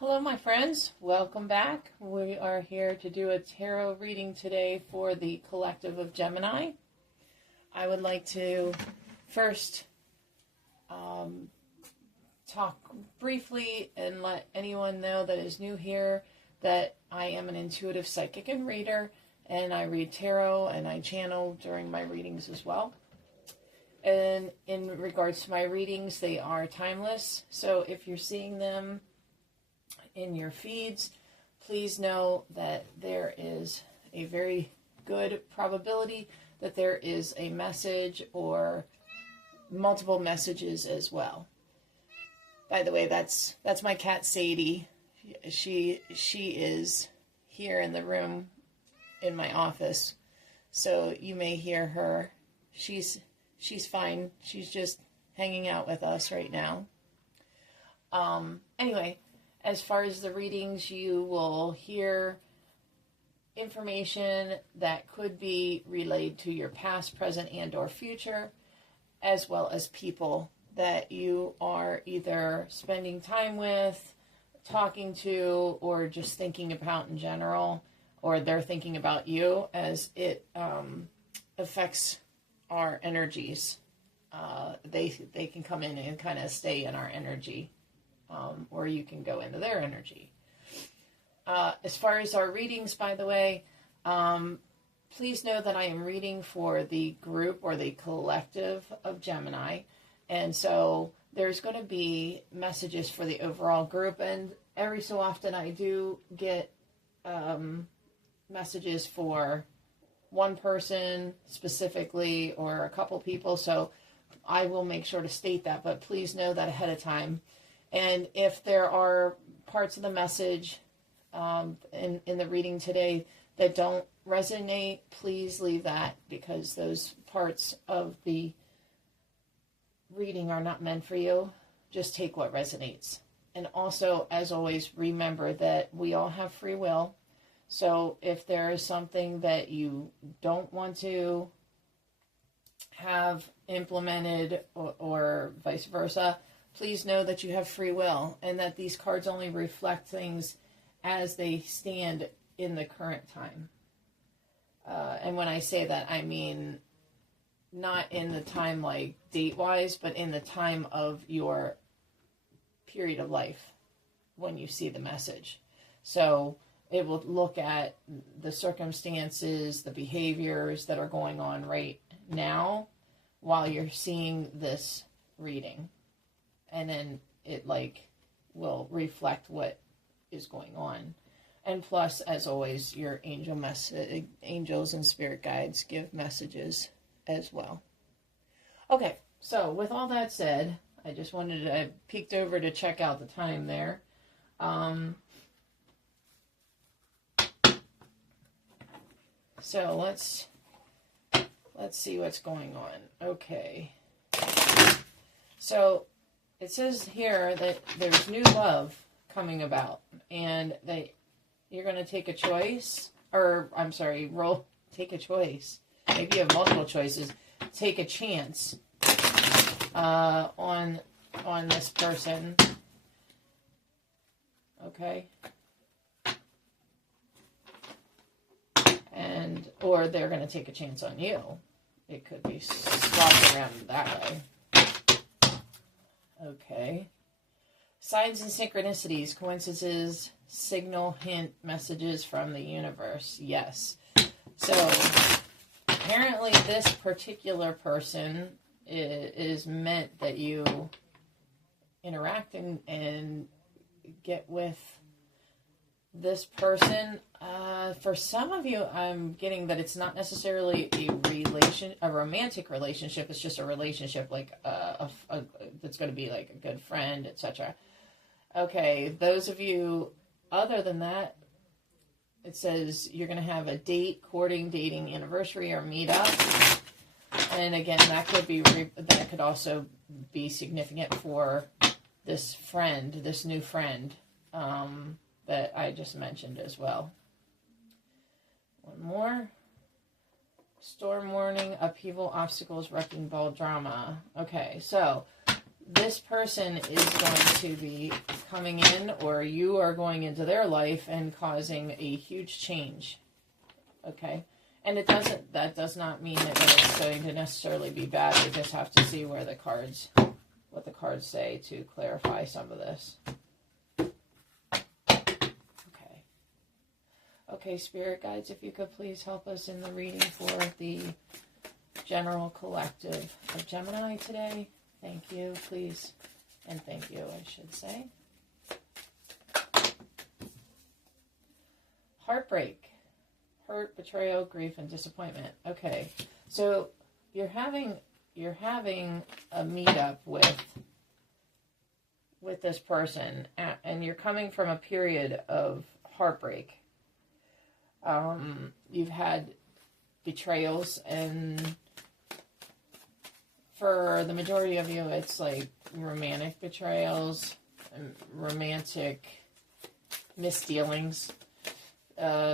Hello, my friends. Welcome back. We are here to do a tarot reading today for the collective of Gemini. I would like to first talk briefly and let anyone know that is new here that I am an intuitive psychic and reader, and I read tarot and I channel during my readings as well. And in regards to my readings, they are timeless. So if you're seeing them in your feeds, please know that there is a very good probability that there is a message or multiple messages as well. By the way, that's my cat Sadie. She is here in the room in my office, so you may hear her. She's fine. She's just hanging out with us right now. Anyway, as far as the readings, you will hear information that could be relayed to your past, present, and or future, as well as people that you are either spending time with, talking to, or just thinking about in general, or they're thinking about you, as it affects our energies. They can come in and kind of stay in our energy. Or you can go into their energy. As far as our readings, by the way, please know that I am reading for the group or the collective of Gemini. And so there's going to be messages for the overall group. And every so often I do get messages for one person specifically or a couple people. So I will make sure to state that. But please know that ahead of time. And if there are parts of the message in the reading today that don't resonate, please leave that, because those parts of the reading are not meant for you. Just take what resonates. And also, as always, remember that we all have free will. So if there is something that you don't want to have implemented or vice versa, please know that you have free will and that these cards only reflect things as they stand in the current time. And when I say that, I mean not in the time like date-wise, but in the time of your period of life when you see the message. So it will look at the circumstances, the behaviors that are going on right now while you're seeing this reading. And then it will reflect what is going on. And plus, as always, your angels and spirit guides give messages as well. Okay, so with all that said, I just I peeked over to check out the time there. So let's see what's going on. Okay. So it says here that there's new love coming about, and that you're going to take a choice, take a choice. Maybe you have multiple choices. Take a chance on this person. Okay. Or they're going to take a chance on you. It could be swapped around that way. Okay. Signs and synchronicities, coincidences, signal, hint, messages from the universe. Yes. So apparently this particular person is meant that you interact and get with this person. For some of you, I'm getting that it's not necessarily a romantic relationship. It's just a relationship, like that's going to be like a good friend, etc. Okay, those of you other than that, it says you're going to have a date, courting, dating, anniversary, or meetup. And again, that could also be significant for this friend, this new friend that I just mentioned as well. One more. Storm warning, upheaval, obstacles, wrecking ball, drama. Okay, so this person is going to be coming in, or you are going into their life and causing a huge change. Okay? And that does not mean that it's going to necessarily be bad. We just have to see what the cards say to clarify some of this. Okay, Spirit Guides, if you could please help us in the reading for the General Collective of Gemini today. Thank you, please. And thank you, I should say. Heartbreak. Hurt, betrayal, grief, and disappointment. Okay, so you're having a meetup with this person, and you're coming from a period of heartbreak. You've had betrayals, and for the majority of you, it's like romantic betrayals, and romantic misdealings.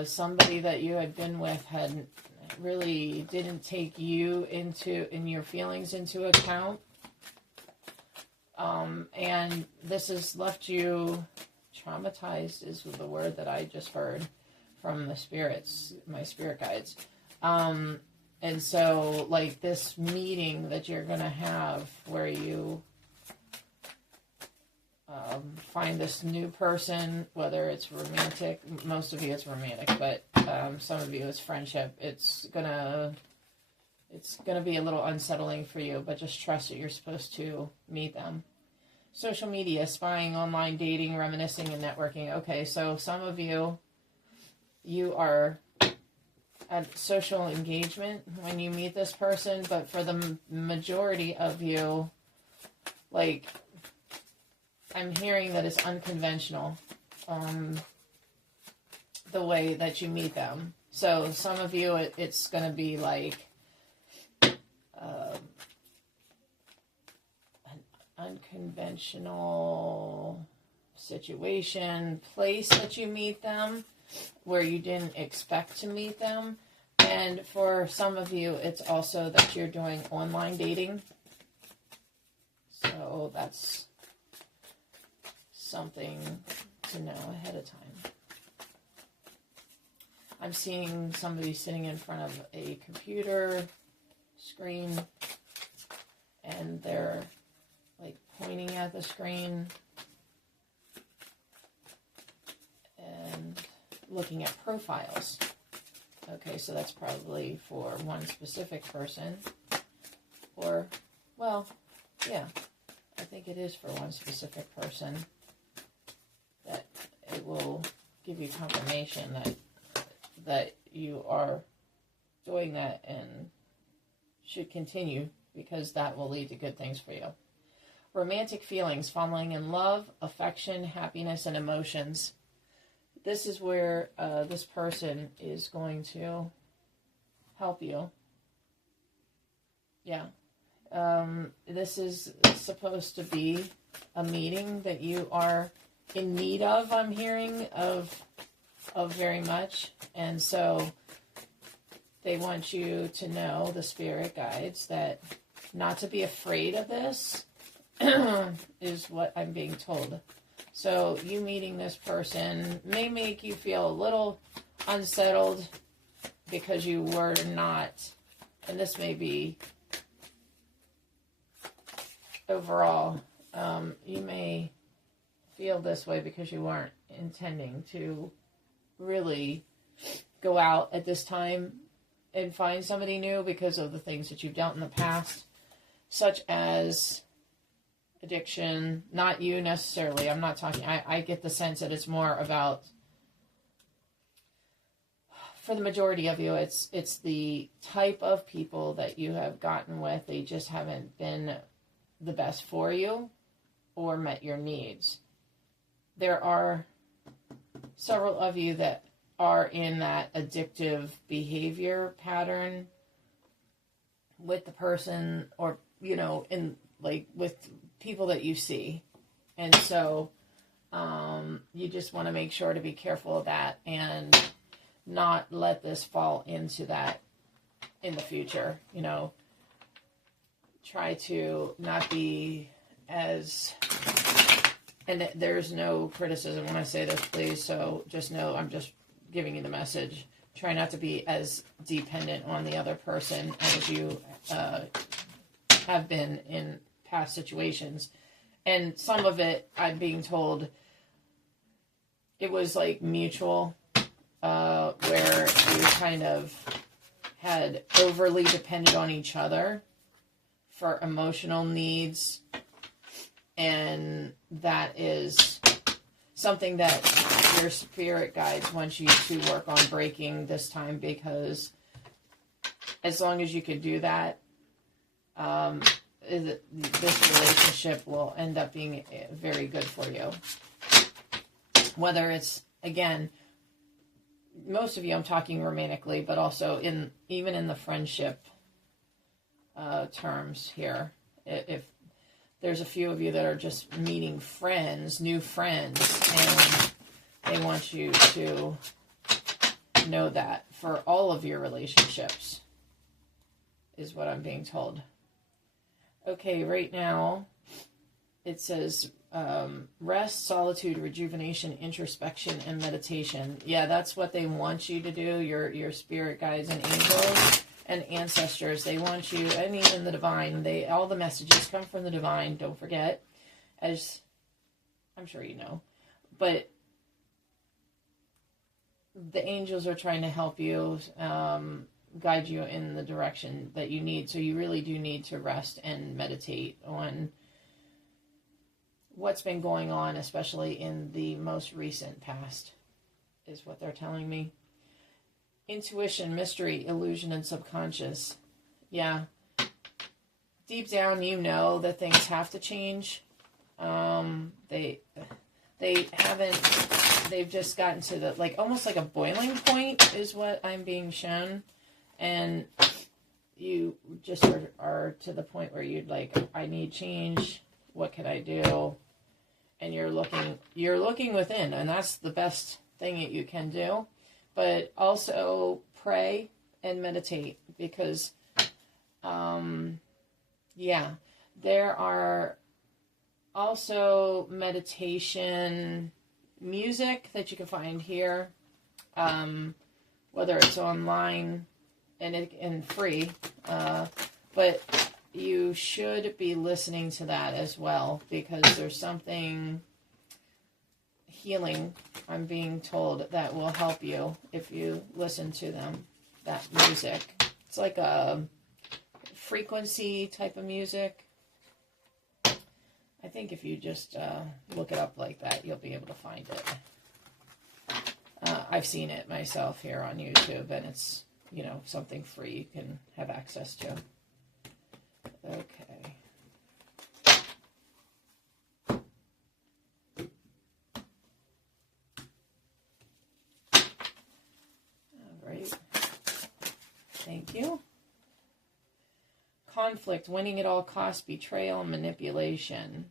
Somebody that you had been with had really didn't take you in your feelings into account. And this has left you traumatized, is the word that I just heard from the spirits, my spirit guides. And so, like, this meeting that you're going to have where you find this new person, whether it's romantic, most of you it's romantic, but some of you it's friendship. It's gonna be a little unsettling for you, but just trust that you're supposed to meet them. Social media, spying, online dating, reminiscing, and networking. Okay, so some of you are at social engagement when you meet this person, but for the majority of you, like, I'm hearing that it's unconventional, the way that you meet them. So some of you, it's going to be like an unconventional situation, place that you meet them where you didn't expect to meet them. And for some of you, it's also that you're doing online dating. So that's something to know ahead of time. I'm seeing somebody sitting in front of a computer screen, and they're like pointing at the screen and looking at profiles. Okay, so that's probably for one specific person. Or, well, yeah, I think it is for one specific person. That it will give you confirmation that you are doing that and should continue, because that will lead to good things for you. Romantic feelings, falling in love, affection, happiness, and emotions. This is where this person is going to help you. Yeah. This is supposed to be a meeting that you are in need of, I'm hearing, of very much. And so they want you to know, the spirit guides, that not to be afraid of this is what I'm being told. So you meeting this person may make you feel a little unsettled because you were not, and this may be overall, you may feel this way because you weren't intending to really go out at this time and find somebody new because of the things that you've dealt in the past, such as addiction. Not you necessarily. I'm not talking, I get the sense that it's more about, for the majority of you, it's the type of people that you have gotten with. They just haven't been the best for you or met your needs. There are several of you that are in that addictive behavior pattern with the person, or, you know, in like with people that you see. And so you just want to make sure to be careful of that and not let this fall into that in the future. You know, try to not be as, and there's no criticism when I say this, please, so just know I'm just giving you the message. Try not to be as dependent on the other person as you have been in past situations. And some of it, I'm being told, it was like mutual, where you kind of had overly depended on each other for emotional needs. And that is something that your spirit guides want you to work on breaking this time, because as long as you can do that, this relationship will end up being very good for you. Whether it's, again, most of you, I'm talking romantically, but also even in the friendship terms here. If there's a few of you that are just meeting friends, new friends, and they want you to know that for all of your relationships, is what I'm being told. Okay, right now it says rest, solitude, rejuvenation, introspection, and meditation. Yeah, that's what they want you to do. Your spirit guides and angels and ancestors, they want you, and even the divine, all the messages come from the divine, don't forget, as I'm sure you know. But the angels are trying to help you, guide you in the direction that you need. So you really do need to rest and meditate on what's been going on, especially in the most recent past, is what they're telling me. Intuition, mystery, illusion, and subconscious. Yeah. Deep down, you know that things have to change. They haven't, they've just gotten to the, like, almost like a boiling point is what I'm being shown. And you just are to the point where you'd like, I need change. What can I do? And you're looking within, and that's the best thing that you can do. But also pray and meditate, because, there are also meditation music that you can find here, whether it's online and free, but you should be listening to that as well, because there's something healing, I'm being told, that will help you if you listen to them, that music. It's like a frequency type of music. I think if you just look it up like that, you'll be able to find it. I've seen it myself here on YouTube, and it's, something free you can have access to. Okay. Thank you. Conflict, winning at all costs, betrayal, and manipulation.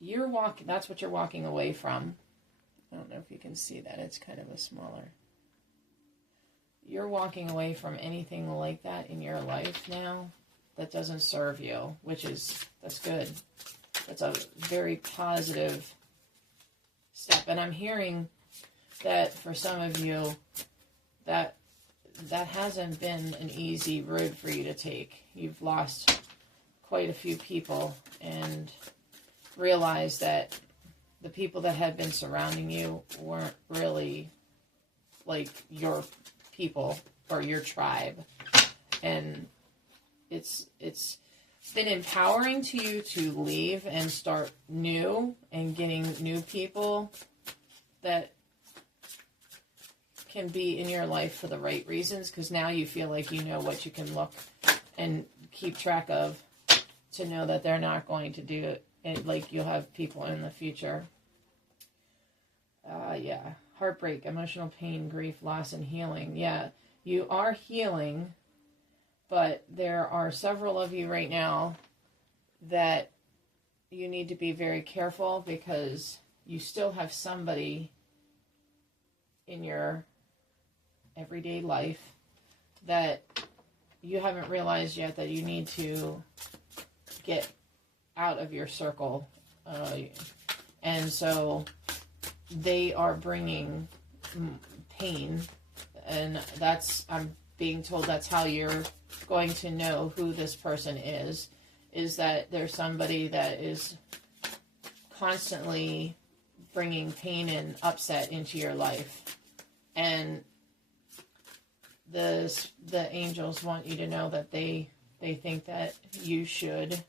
That's what you're walking away from. I don't know if you can see that. It's kind of a smaller. You're walking away from anything like that in your life now that doesn't serve you, that's good. That's a very positive step. And I'm hearing that for some of you, that hasn't been an easy road for you to take. You've lost quite a few people and realized that the people that had been surrounding you weren't really like your people or your tribe. And it's been empowering to you to leave and start new and getting new people that can be in your life for the right reasons, because now you feel like you know what you can look and keep track of to know that they're not going to do it, and like you'll have people in the future. Heartbreak, emotional pain, grief, loss, and healing. Yeah, you are healing, but there are several of you right now that you need to be very careful, because you still have somebody in your everyday life that you haven't realized yet that you need to get out of your circle. And so they are bringing pain, and I'm being told that's how you're going to know who this person is that there's somebody that is constantly bringing pain and upset into your life. And the angels want you to know that they think that you should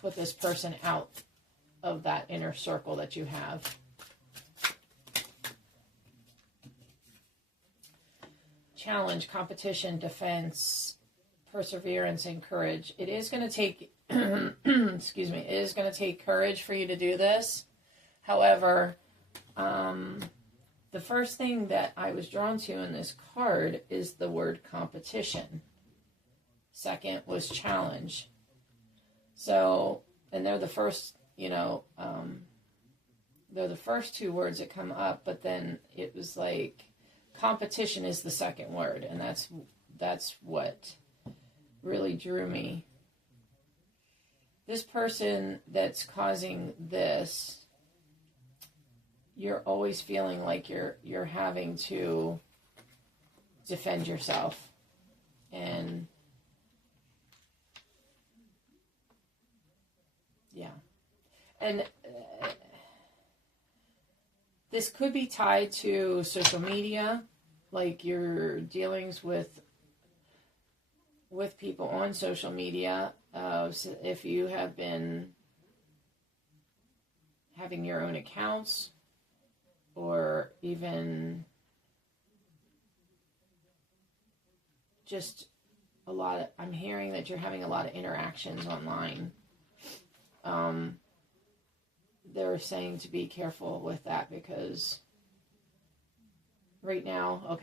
put this person out of that inner circle that you have. Challenge, competition, defense, perseverance, and courage. It is going to take, excuse me, it is going to take courage for you to do this. However, the first thing that I was drawn to in this card is the word competition. Second was challenge. So, and they're the first, they're the first two words that come up, but then it was like competition is the second word, and that's what really drew me. This person that's causing this, you're always feeling like you're having to defend yourself. And yeah. And this could be tied to social media, like your dealings with people on social media. So if you have been having your own accounts, or even just I'm hearing that you're having a lot of interactions online. They're saying to be careful with that, because right now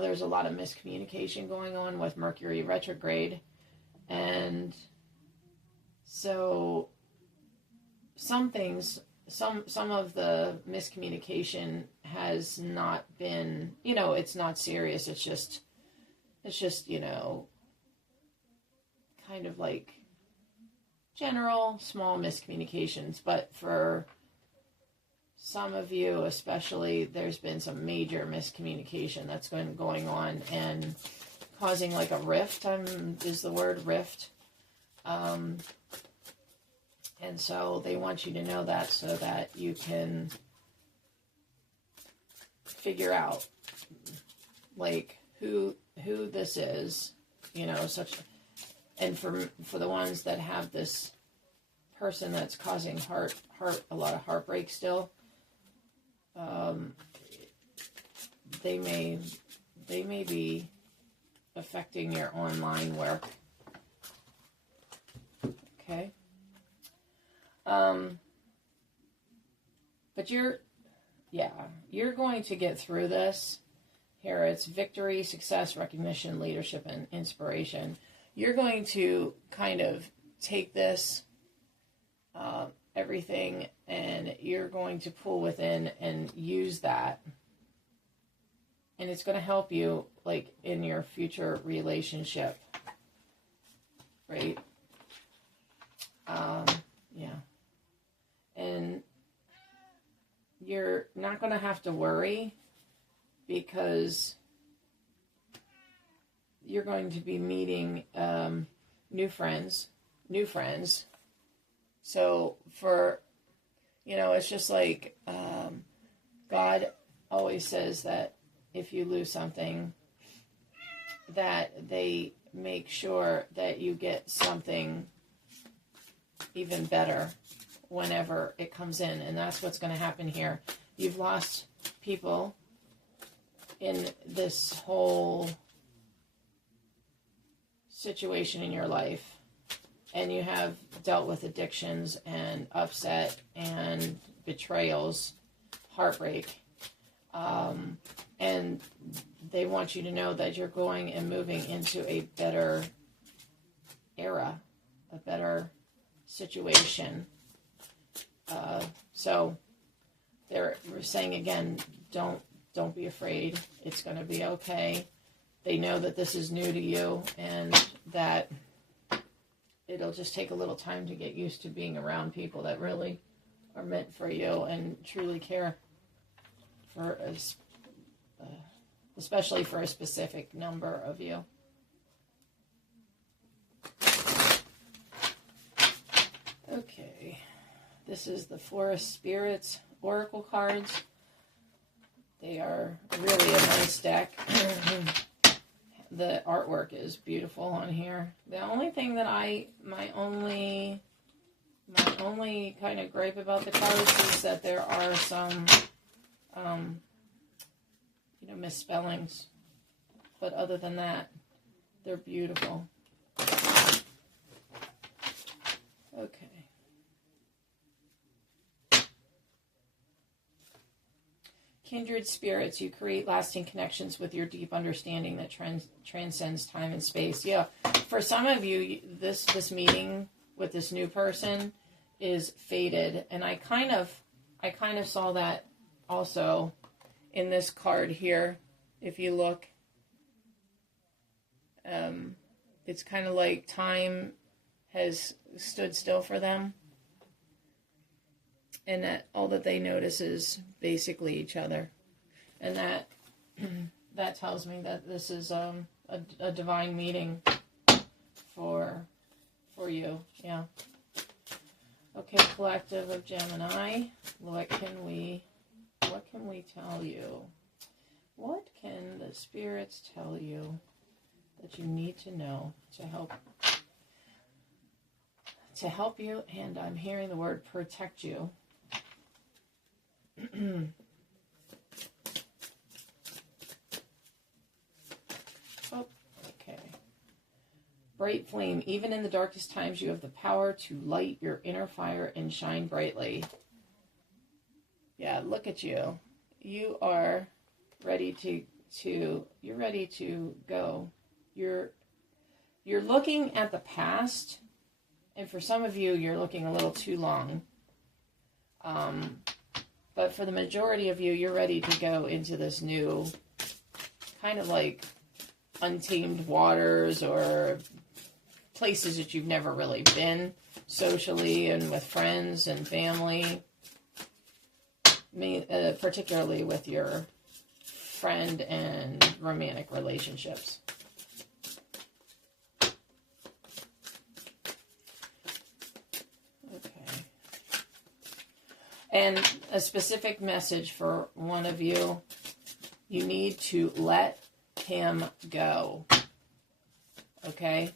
there's a lot of miscommunication going on with Mercury retrograde. And so some of the miscommunication has not been, it's not serious. It's just, kind of like general small miscommunications. But for some of you especially, there's been some major miscommunication that's been going on and causing like a rift, is the word rift. And so they want you to know that, so that you can figure out like who this is, and for the ones that have this person that's causing a lot of heartbreak still, they may be affecting your online work. Okay. But you're going to get through this. Here it's victory, success, recognition, leadership, and inspiration. You're going to kind of take this, everything, and you're going to pull within and use that. And it's going to help you, like, in your future relationship. Right? Yeah. And you're not going to have to worry, because you're going to be meeting new friends. So it's just like God always says that if you lose something, that they make sure that you get something even better whenever it comes in. And that's what's going to happen here. You've lost people in this whole situation in your life, and you have dealt with addictions and upset and betrayals, heartbreak, and they want you to know that you're going and moving into a better era, a better situation. So they're saying again, don't be afraid. It's going to be okay. They know that this is new to you, and that it'll just take a little time to get used to being around people that really are meant for you and truly care for us, especially for a specific number of you. Okay, this is the Forest Spirits Oracle cards. They are really a nice deck. The artwork is beautiful on here. The only thing that my only kind of gripe about the cards is that there are some, misspellings. But other than that, they're beautiful. Okay. Kindred spirits, you create lasting connections with your deep understanding that transcends time and space. Yeah, for some of you, this meeting with this new person is fated, and I kind of saw that also in this card here. If you look, it's kind of like time has stood still for them. And that all that they notice is basically each other. And that tells me that this is a divine meeting for you. Yeah. Okay, collective of Gemini. What can we tell you? What can the spirits tell you that you need to know to help you? And I'm hearing the word protect you. Oh, okay. Bright flame. Even in the darkest times, you have the power to light your inner fire and shine brightly. Yeah, look at you. You are ready you're ready to go. You're looking at the past, and for some of you, you're looking a little too long. But for the majority of you, you're ready to go into this new kind of like untamed waters or places that you've never really been socially and with friends and family, particularly with your friend and romantic relationships. And a specific message for one of you, you need to let him go. Okay?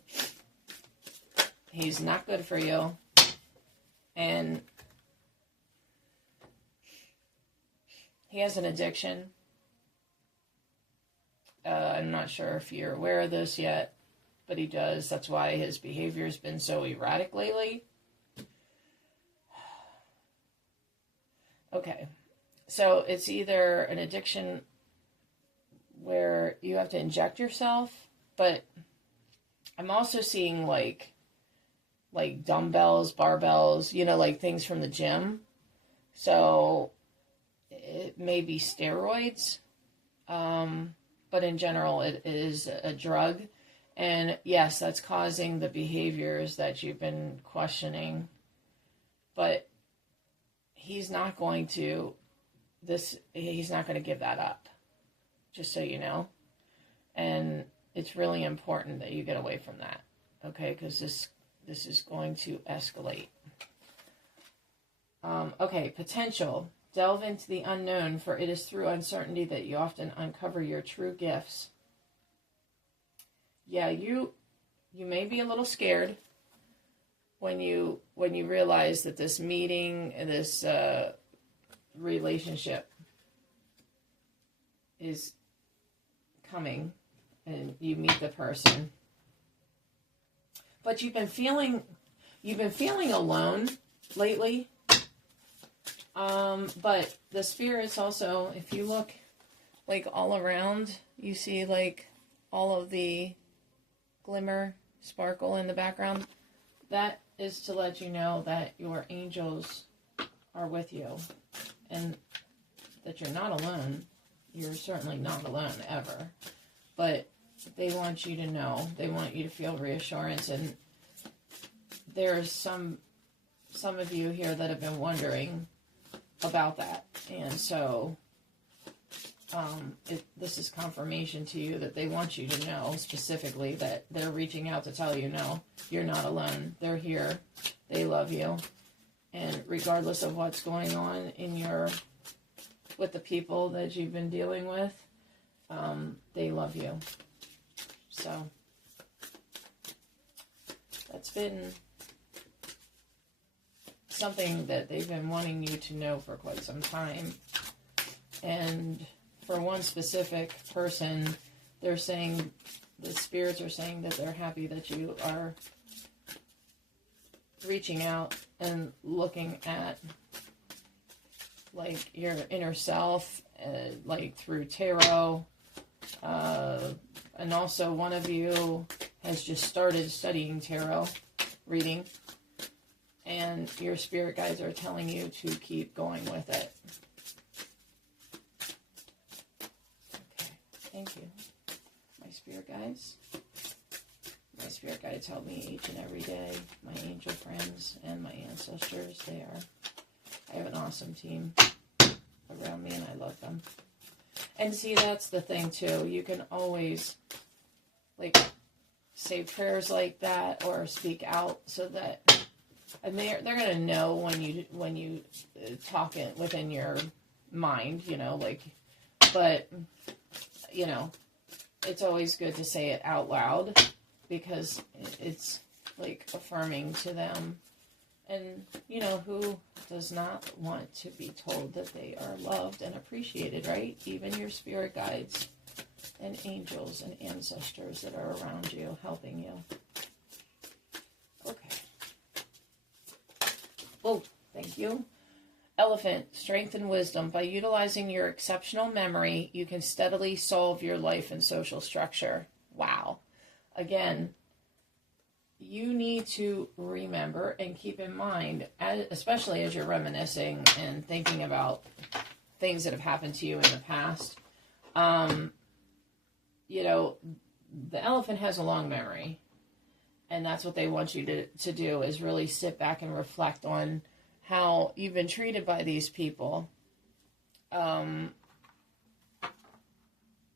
He's not good for you. And he has an addiction. I'm not sure if you're aware of this yet, but he does. That's why his behavior has been so erratic lately. Okay, so it's either an addiction where you have to inject yourself, but I'm also seeing like dumbbells, barbells, like things from the gym. So it may be steroids, but in general it is a drug. And yes, that's causing the behaviors that you've been questioning, but he's not going to give that up, just so you know. And it's really important that you get away from that, okay? Because this is going to escalate. Okay, potential. Delve into the unknown, for it is through uncertainty that you often uncover your true gifts. Yeah, you may be a little scared when you realize that this meeting, this relationship is coming and you meet the person. But you've been feeling alone lately. But the spirits also, if you look like all around, you see like all of the glimmer, sparkle in the background. That is to let you know that your angels are with you and that you're not alone. You're certainly not alone ever. But they want you to know. They want you to feel reassurance. And there's some of you here that have been wondering about that, and so this is confirmation to you that they want you to know specifically that they're reaching out to tell you, no, you're not alone. They're here. They love you. And regardless of what's going on with the people that you've been dealing with, they love you. So that's been something that they've been wanting you to know for quite some time. And for one specific person, they're saying, the spirits are saying that they're happy that you are reaching out and looking at like your inner self, like through tarot, and also one of you has just started studying tarot reading, and your spirit guides are telling you to keep going with it. Okay, thank you, my spirit guides. My spirit guides help me each and every day. My angel friends and my ancestors, I have an awesome team around me and I love them. And see, that's the thing too. You can always like say prayers like that or speak out so that, and they're going to know when you talk it within your mind, you know, like, but you know, it's always good to say it out loud, because it's like affirming to them. And, you know, who does not want to be told that they are loved and appreciated, right? Even your spirit guides and angels and ancestors that are around you, helping you. Okay. Oh, thank you. Elephant, strength and wisdom. By utilizing your exceptional memory, you can steadily solve your life and social structure. Wow. Again, you need to remember and keep in mind, especially as you're reminiscing and thinking about things that have happened to you in the past. You know, the elephant has a long memory, and that's what they want you to do, is really sit back and reflect on how you've been treated by these people.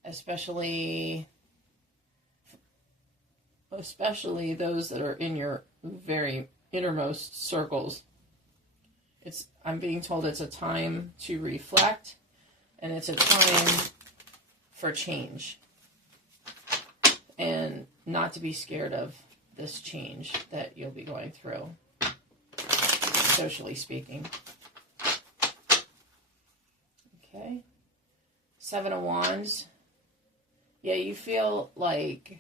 Especially those that are in your very innermost circles. I'm being told it's a time to reflect, and it's a time for change, and not to be scared of this change that you'll be going through, socially speaking. Okay. 7 of Wands. Yeah, you feel like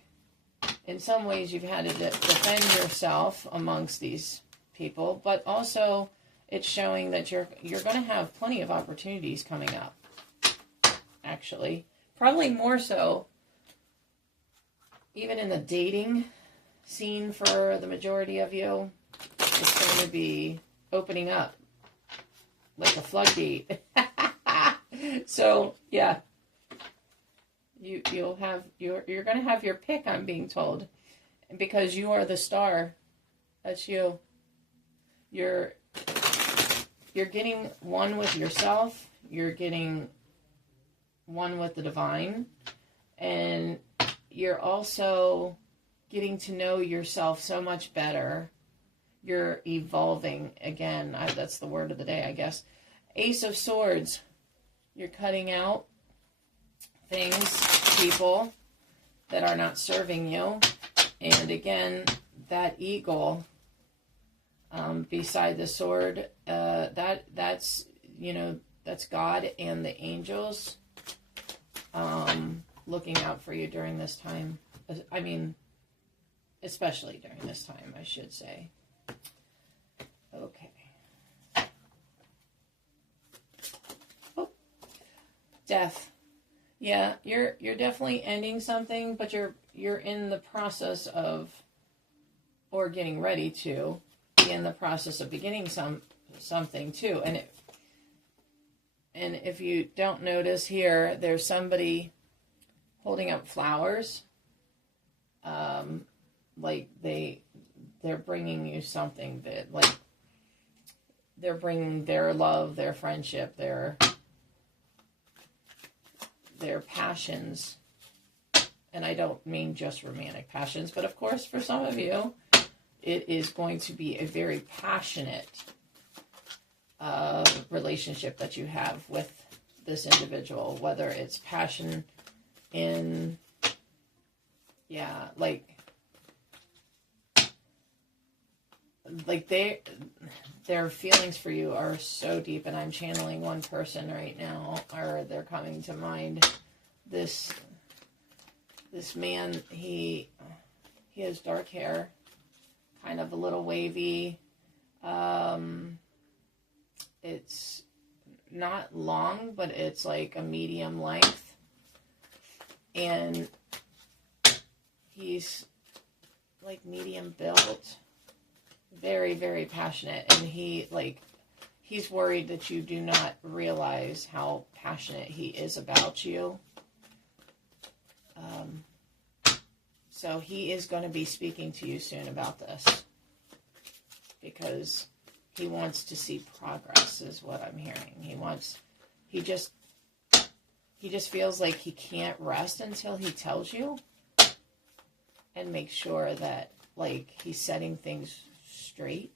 in some ways you've had to defend yourself amongst these people, but also it's showing that you're going to have plenty of opportunities coming up, actually. Probably more so even in the dating scene for the majority of you. It's going to be opening up like a floodgate. So, yeah. You're going to have your pick, I'm being told, because you are the star. That's you. You're getting one with yourself. You're getting one with the divine, and you're also getting to know yourself so much better. You're evolving again. That's the word of the day, I guess. Ace of Swords. You're cutting out things, people that are not serving you. And again, that eagle beside the sword, that's God and the angels looking out for you during this time. I mean, especially during this time, I should say. Okay. Oh, death. Yeah, you're definitely ending something, but you're in the process of, or getting ready to be in the process of beginning something too. And if you don't notice here, there's somebody holding up flowers, like they're bringing you something that, like, they're bringing their love, their friendship, their passions. And I don't mean just romantic passions, but of course for some of you, it is going to be a very passionate relationship that you have with this individual, whether it's passion in, like their feelings for you are so deep. And I'm channeling one person right now, or they're coming to mind. This man, he has dark hair, kind of a little wavy. It's not long, but it's like a medium length. And he's like medium built, very, very passionate. And he's worried that you do not realize how passionate he is about you. So he is going to be speaking to you soon about this, because he wants to see progress, is what I'm hearing. He just feels like he can't rest until he tells you and make sure that, like, he's setting things straight.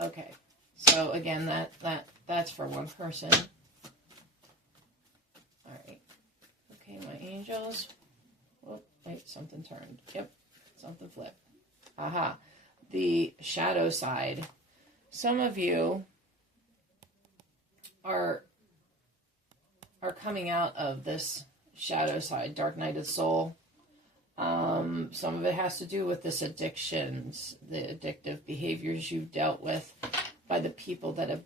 Okay. So again, that's for one person. All right. Okay, my angels. Whoop, wait, something turned. Yep, something flipped. Aha. The shadow side. Some of you are coming out of this shadow side, dark night of the soul. Some of it has to do with this addictions, the addictive behaviors you've dealt with by the people that have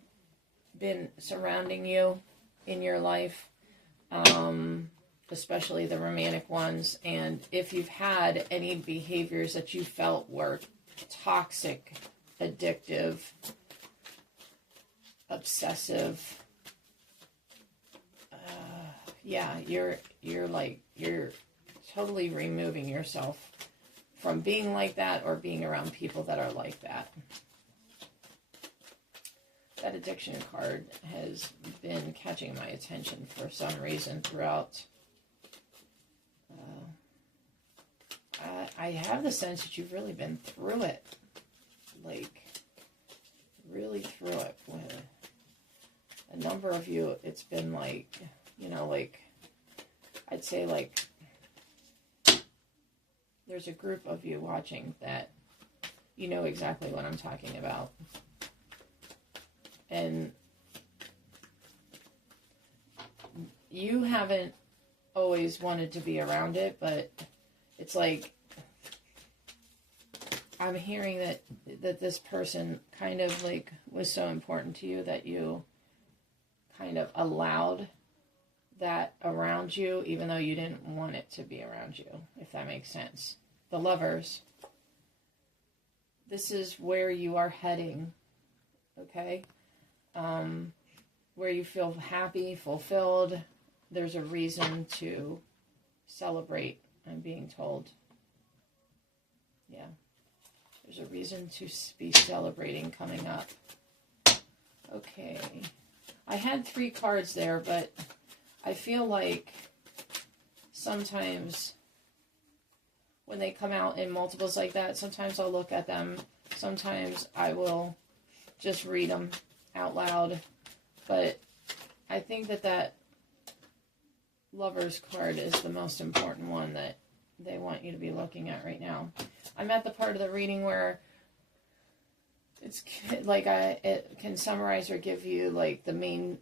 been surrounding you in your life, especially the romantic ones. And if you've had any behaviors that you felt were toxic, addictive, obsessive, you're totally removing yourself from being like that or being around people that are like that. That addiction card has been catching my attention for some reason throughout. I have the sense that you've really been through it. Like, really through it. With a number of you, it's been like, I'd say like, there's a group of you watching that you know exactly what I'm talking about. And you haven't always wanted to be around it, but it's like, I'm hearing that this person kind of like was so important to you that you kind of allowed that around you, even though you didn't want it to be around you, if that makes sense. The Lovers. This is where you are heading, okay? Where you feel happy, fulfilled. There's a reason to celebrate, I'm being told. Yeah. There's a reason to be celebrating coming up. Okay. I had 3 cards there, but I feel like sometimes when they come out in multiples like that, sometimes I'll look at them. Sometimes I will just read them out loud. But I think that Lover's card is the most important one that they want you to be looking at right now. I'm at the part of the reading where it's like it can summarize or give you like the main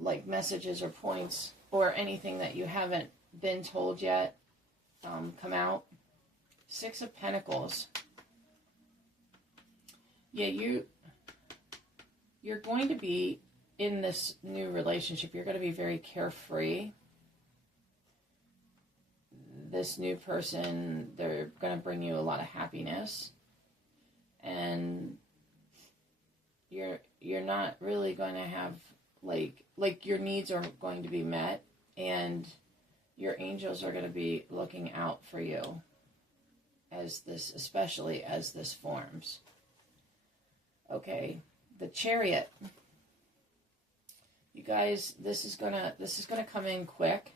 like messages or points or anything that you haven't been told yet come out. 6 of Pentacles. Yeah, you're going to be in this new relationship. You're going to be very carefree. This new person, they're going to bring you a lot of happiness, and you're not really going to have like your needs are going to be met, and your angels are going to be looking out for you. especially as this forms. Okay, the Chariot. You guys, this is gonna come in quick.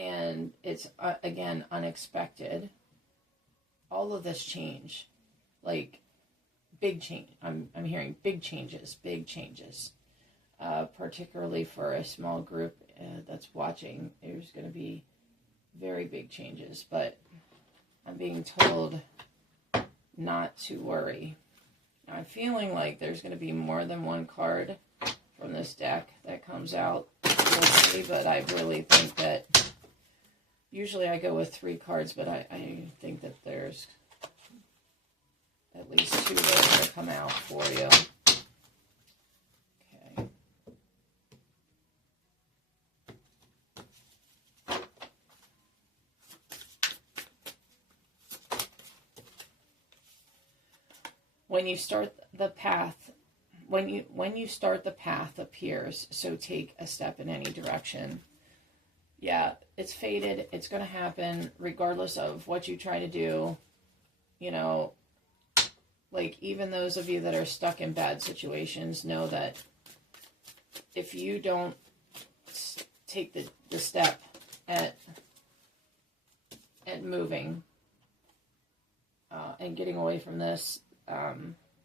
And it's, again, unexpected. All of this change, like, big change. I'm hearing big changes, particularly for a small group that's watching. There's going to be very big changes, but I'm being told not to worry. Now, I'm feeling like there's going to be more than one card from this deck that comes out. We'll see, but I really think that usually I go with 3 cards, but I think that there's at least 2 that are going to come out for you. Okay. When you start the path, when you start the path appears, so take a step in any direction. Yeah, it's fated. It's going to happen regardless of what you try to do. You know, like, even those of you that are stuck in bad situations know that if you don't take the step at moving and getting away from this,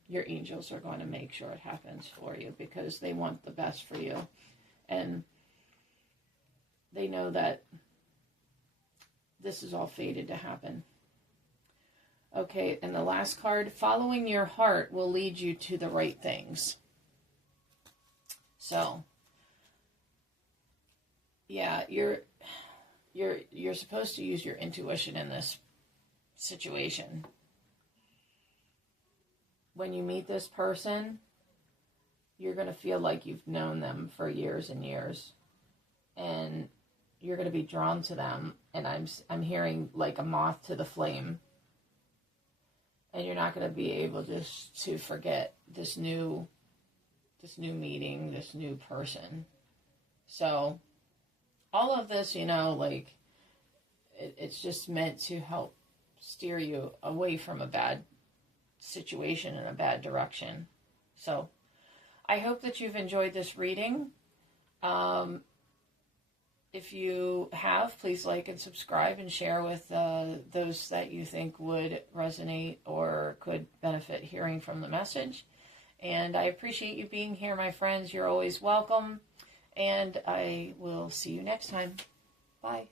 your angels are going to make sure it happens for you, because they want the best for you. And they know that this is all fated to happen. Okay, and the last card, following your heart will lead you to the right things. So, yeah, you're supposed to use your intuition in this situation. When you meet this person, you're going to feel like you've known them for years and years. And you're going to be drawn to them. And I'm hearing like a moth to the flame. And you're not going to be able to forget this new meeting, this new person. So all of this, you know, like, it's just meant to help steer you away from a bad situation and a bad direction. So I hope that you've enjoyed this reading. If you have, please like and subscribe and share with those that you think would resonate or could benefit hearing from the message. And I appreciate you being here, my friends. You're always welcome. And I will see you next time. Bye.